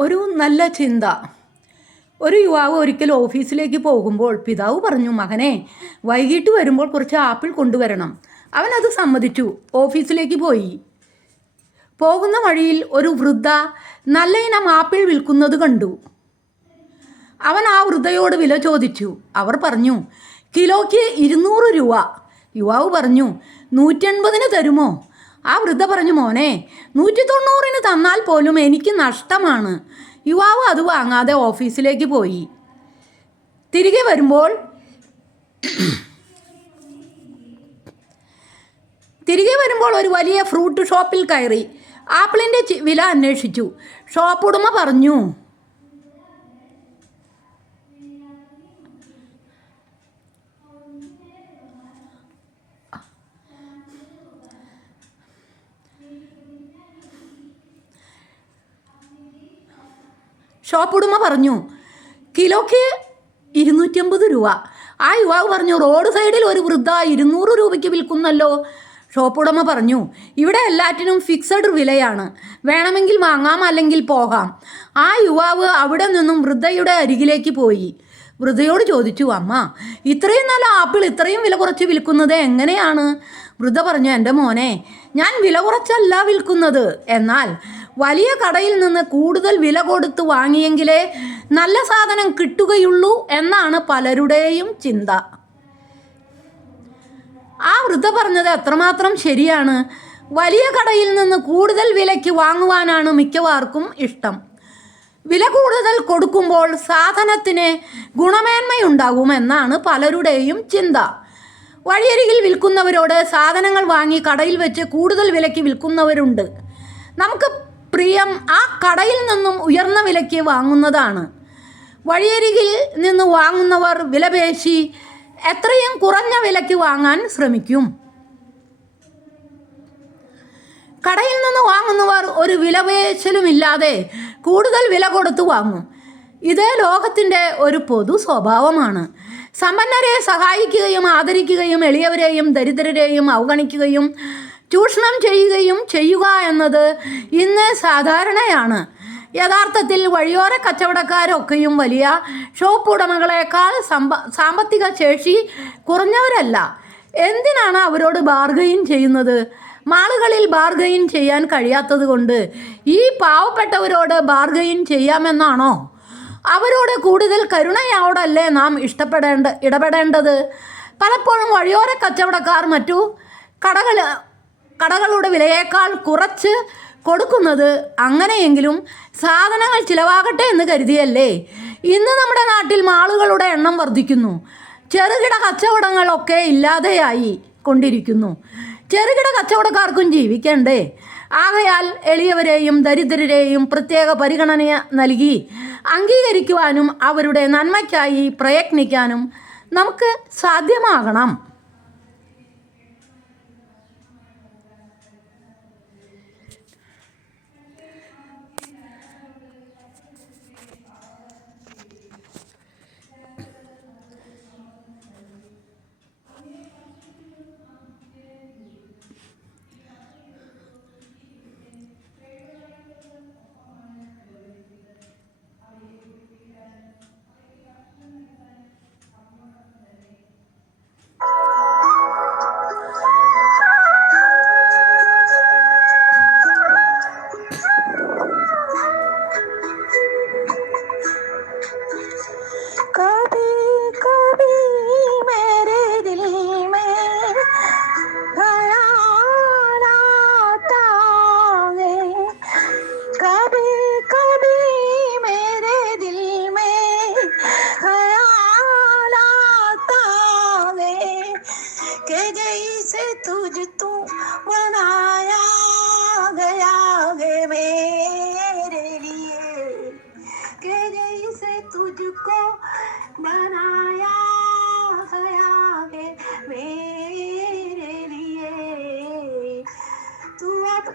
ഒരു നല്ല ചിന്ത. ഒരു യുവാവ് ഒരിക്കൽ ഓഫീസിലേക്ക് പോകുമ്പോൾ പിതാവ് പറഞ്ഞു മകനെ വൈകിട്ട് വരുമ്പോൾ കുറച്ച് ആപ്പിൾ കൊണ്ടുവരണം. അവൻ അത് സമ്മതിച്ചു. ഓഫീസിലേക്ക് പോയി. പോകുന്ന വഴിയിൽ ഒരു വൃദ്ധ നല്ല ഇനം ആപ്പിൾ വിൽക്കുന്നത് കണ്ടു. അവൻ ആ വൃദ്ധയോട് വില ചോദിച്ചു. അവർ പറഞ്ഞു കിലോയ്ക്ക് ഇരുന്നൂറ് രൂപ. യുവാവ് പറഞ്ഞു നൂറ്റൻപതിന് തരുമോ? ആ വൃദ്ധ പറഞ്ഞു മോനെ നൂറ്റി തൊണ്ണൂറിന് തന്നാൽ പോലും എനിക്ക് നഷ്ടമാണ്. യുവാവ് അത് വാങ്ങാതെ ഓഫീസിലേക്ക് പോയി. തിരികെ വരുമ്പോൾ തിരികെ വരുമ്പോൾ ഒരു വലിയ ഫ്രൂട്ട് ഷോപ്പിൽ കയറി. ആപ്പിളിന്റെ വില അന്വേഷിച്ചു. ഷോപ്പ് ഉടമ പറഞ്ഞു ഷോപ്പ് ഉടമ പറഞ്ഞു കിലോയ്ക്ക് ഇരുന്നൂറ്റമ്പത് രൂപ. ആ യുവാവ് പറഞ്ഞു റോഡ് സൈഡിൽ ഒരു വൃദ്ധ ഇരുന്നൂറ് രൂപയ്ക്ക് വിൽക്കുന്നല്ലോ. ഷോപ്പ് ഉടമ പറഞ്ഞു ഇവിടെ എല്ലാറ്റിനും ഫിക്സഡ് വിലയാണ്. വേണമെങ്കിൽ വാങ്ങാം അല്ലെങ്കിൽ പോകാം. ആ യുവാവ് അവിടെ നിന്നും വൃദ്ധയുടെ അരികിലേക്ക് പോയി. വൃദ്ധയോട് ചോദിച്ചു അമ്മ ഇത്രയും നല്ല ആപ്പിൾ ഇത്രയും വില കുറച്ച് വിൽക്കുന്നത് എങ്ങനെയാണ്? വൃദ്ധ പറഞ്ഞു എന്റെ മോനെ ഞാൻ വില കുറച്ചല്ല വിൽക്കുന്നത്. എന്നാൽ വലിയ കടയിൽ നിന്ന് കൂടുതൽ വില കൊടുത്ത് വാങ്ങിയെങ്കിലേ നല്ല സാധനം കിട്ടുകയുള്ളൂ എന്നാണ് പലരുടെയും ചിന്ത. ആ വൃദ്ധ പറഞ്ഞത് എത്രമാത്രം ശരിയാണ്? വലിയ കടയിൽ നിന്ന് കൂടുതൽ വിലയ്ക്ക് വാങ്ങുവാനാണ് മിക്കവാർക്കും ഇഷ്ടം. വില കൂടുതൽ കൊടുക്കുമ്പോൾ സാധനത്തിന് ഗുണമേന്മയുണ്ടാകും എന്നാണ് പലരുടെയും ചിന്ത. വഴിയരികിൽ വിൽക്കുന്നവരോട് സാധനങ്ങൾ വാങ്ങി കടയിൽ വെച്ച് കൂടുതൽ വിലയ്ക്ക് വിൽക്കുന്നവരുണ്ട്. നമുക്ക് പ്രിയം ആ കടയിൽ നിന്നും ഉയർന്ന വിലയ്ക്ക് വാങ്ങുന്നതാണ്. വഴിയരികിൽ നിന്ന് വാങ്ങുന്നവർ വിലപേശി എത്രയും കുറഞ്ഞ വിലയ്ക്ക് വാങ്ങാൻ ശ്രമിക്കും. കടയിൽ നിന്ന് വാങ്ങുന്നവർ ഒരു വിലപേശലുമില്ലാതെ കൂടുതൽ വില കൊടുത്ത് വാങ്ങും. ഇത് ലോകത്തിന്റെ ഒരു പൊതു സ്വഭാവമാണ്. സമ്പന്നരെ സഹായിക്കുകയും ആദരിക്കുകയും എളിയവരെയും ദരിദ്രരെയും അവഗണിക്കുകയും ചൂഷണം ചെയ്യുകയും ചെയ്യുക എന്നത് ഇന്ന് സാധാരണയാണ്. യഥാർത്ഥത്തിൽ വഴിയോര കച്ചവടക്കാരൊക്കെയും വലിയ ഷോപ്പ് ഉടമകളെക്കാൾ സമ്പ സാമ്പത്തിക ശേഷി കുറഞ്ഞവരല്ല. എന്തിനാണ് അവരോട് ബാർഗയിൻ ചെയ്യുന്നത്? മാളുകളിൽ ബാർഗയിൻ ചെയ്യാൻ കഴിയാത്തത് കൊണ്ട് ഈ പാവപ്പെട്ടവരോട് ബാർഗയിൻ ചെയ്യാമെന്നാണോ? അവരോട് കൂടുതൽ കരുണയോടല്ലേ നാം ഇഷ്ടപ്പെടേണ്ട ഇടപെടേണ്ടത്? പലപ്പോഴും വഴിയോര കച്ചവടക്കാർ മറ്റു കടകൾ കടകളുടെ വിലയേക്കാൾ കുറച്ച് കൊടുക്കുന്നത് അങ്ങനെയെങ്കിലും സാധനങ്ങൾ ചിലവാകട്ടെ എന്ന് കരുതിയല്ലേ? ഇന്ന് നമ്മുടെ നാട്ടിൽ മാളുകളുടെ എണ്ണം വർദ്ധിക്കുന്നു. ചെറുകിട കച്ചവടങ്ങളൊക്കെ ഇല്ലാതെയായി കൊണ്ടിരിക്കുന്നു. ചെറുകിട കച്ചവടക്കാർക്കും ജീവിക്കണ്ടേ? ആകയാൽ എളിയവരെയും ദരിദ്രരെയും പ്രത്യേക പരിഗണന നൽകി അംഗീകരിക്കുവാനും അവരുടെ നന്മയ്ക്കായി പ്രയത്നിക്കാനും നമുക്ക് സാധ്യമാകണം.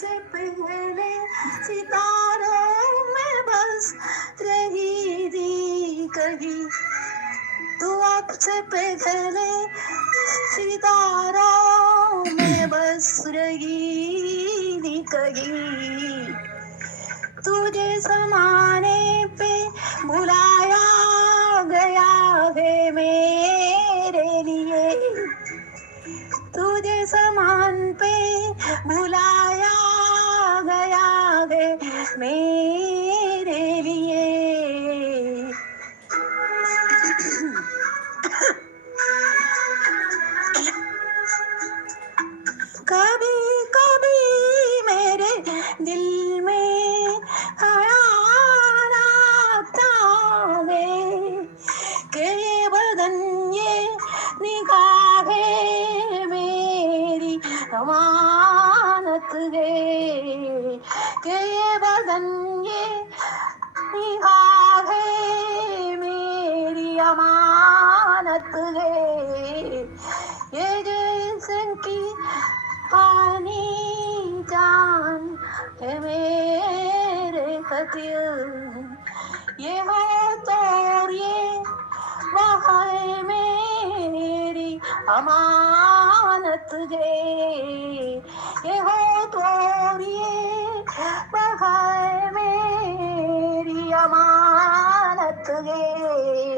तू अब से पहले सितारों में बस रही थी कहीं तू अब से पहले सितारों में बस रही थी कहीं तुझे समाने पे बुलाया गया है मेरे लिए। तुझे समान पे बुलाया मेरे लिए। कभी कभी मेरे दिल में आता कि बदन ये मेरी है कि ये बदन ये निगाहें मेरी अमानत है ये जिसकी पानी जान है मेरे खतिल ये है तो ये वह मेरी अमानत है ये हो तो ये वह मेरी अमानत है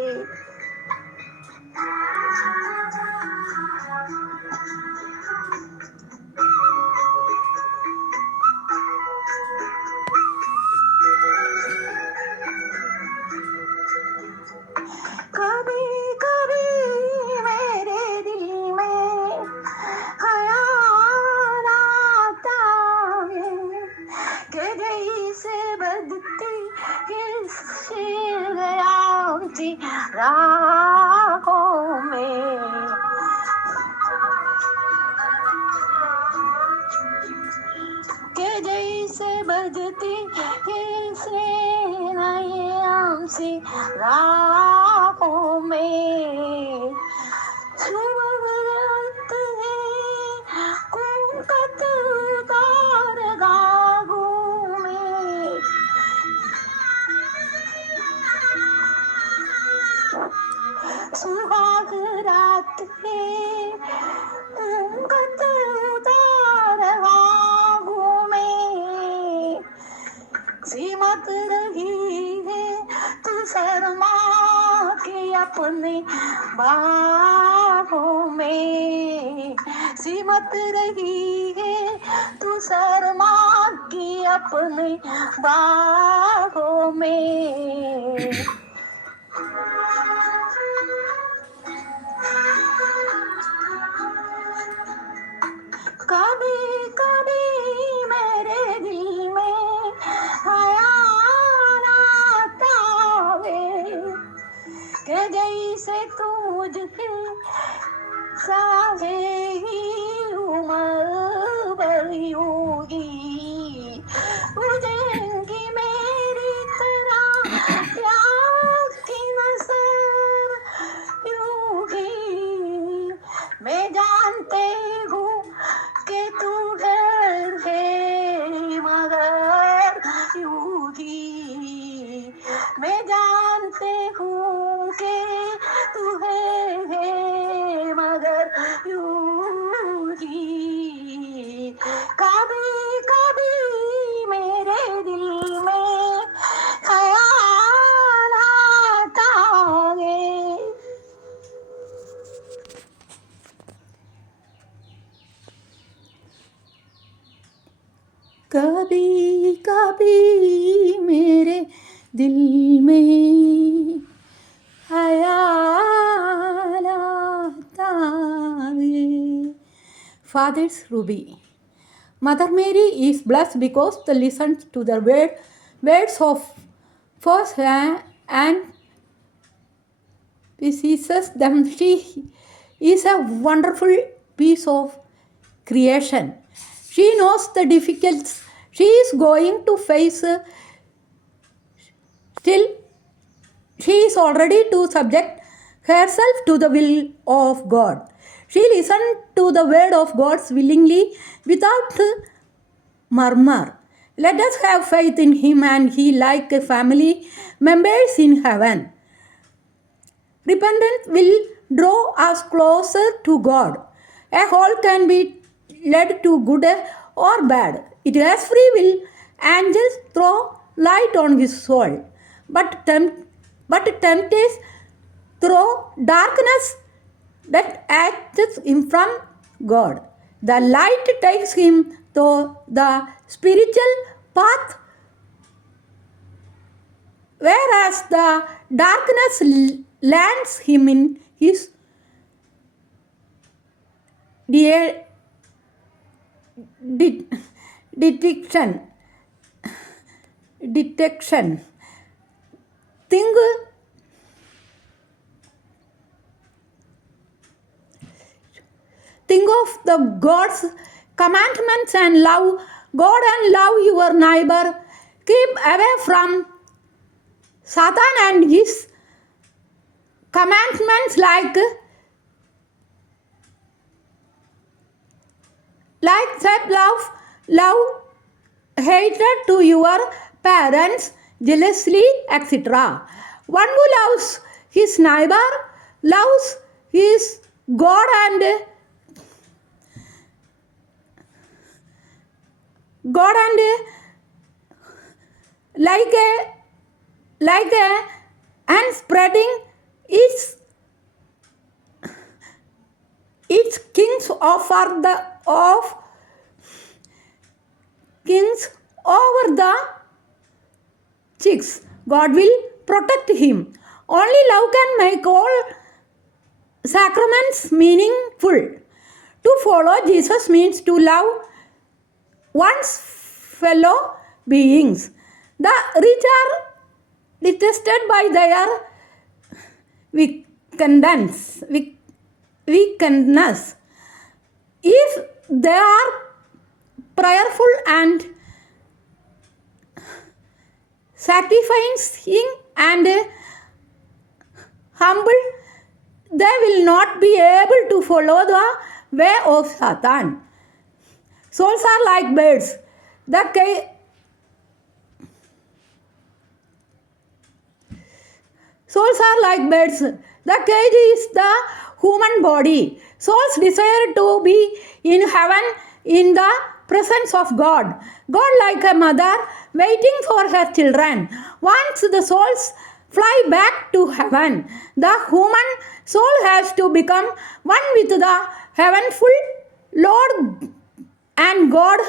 जैसे बजती से नयम से राहों में सुबह रात है कुंकत तार गागों में सुहाग रात है अपने बाहों में सीमत रही है। तू शर्मा की अपने बाहों में। मैं जानते दिल में ख्याल आता है Father's Ruby. Mother Mary is blessed because the listens to the word, words of first and possesses them. She is a wonderful piece of creation. She knows the difficulties she is going to face. Still, she is already to subject herself to the will of God. She listened to the word of God willingly without murmur. Let us have faith in Him and He like a family members in heaven. Repentance will draw us closer to God. A whole can be led to good or bad. It has free will. Angels throw light on his soul, but tempt, but tempts through darkness that acts him from God. The light takes him to the spiritual path, whereas the darkness lands him in his de- de- detection. Detection. Think Think of the God's commandments and love God and love your neighbor. Keep away from Satan and his commandments like like self love, love, hatred to your parents, jealously, etc. One who loves his neighbor loves his God and God and like a like a and spreading its its kings offer the of kings over the chicks. God will protect him. Only love can make all sacraments meaningful. To follow Jesus means to love one's fellow beings. The rich are detested by their wickedness. If they are prayerful and sacrificing and uh, humble, they will not be able to follow the way of Satan. Souls are like birds. The ca- Souls are like birds. The cage is the human body. Souls desire to be in heaven in the presence of God. God, like a mother waiting for her children. Once the souls fly back to heaven, the human soul has to become one with the heavenful Lord and God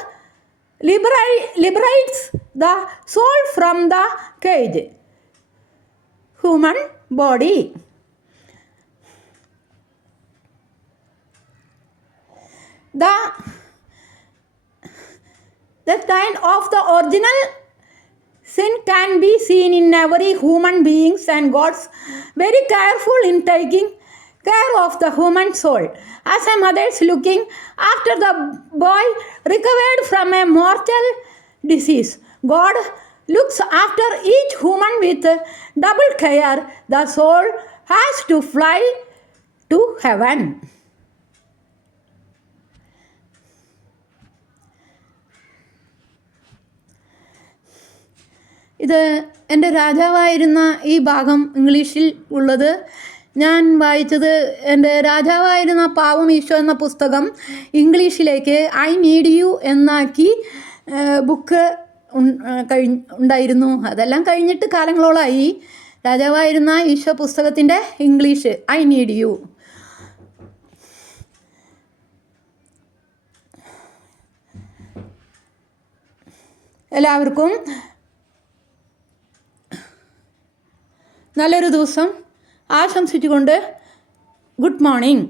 liberates the soul from the cage. Human body. The the kind of the original sin can be seen in every human beings and God's very careful in taking care of the human soul. As a mother is looking after the boy recovered from a mortal disease, God looks after each human with double care. The soul has to fly to heaven. ഇത് എന്റെ രാജാവായിരുന്ന ഈ ഭാഗം ഇംഗ്ലീഷിൽ ഉള്ളത്. ഞാൻ വായിച്ചത് എന്റെ രാജാവായിരുന്ന പാവം ഈശോ എന്ന പുസ്തകം ഇംഗ്ലീഷിലേക്ക് ഐ നീഡ് യു എന്നാക്കി ബുക്ക് കഴിഞ്ഞ് ഉണ്ടായിരുന്നു. അതെല്ലാം കഴിഞ്ഞിട്ട് കാലങ്ങളോളായി. രാജാവായിരുന്ന ഈശോ പുസ്തകത്തിന്റെ ഇംഗ്ലീഷ് ഐ നീഡ് യു. എല്ലാവർക്കും നല്ലൊരു ദിവസം ആശംസിച്ചുകൊണ്ട് ഗുഡ് മോർണിംഗ്.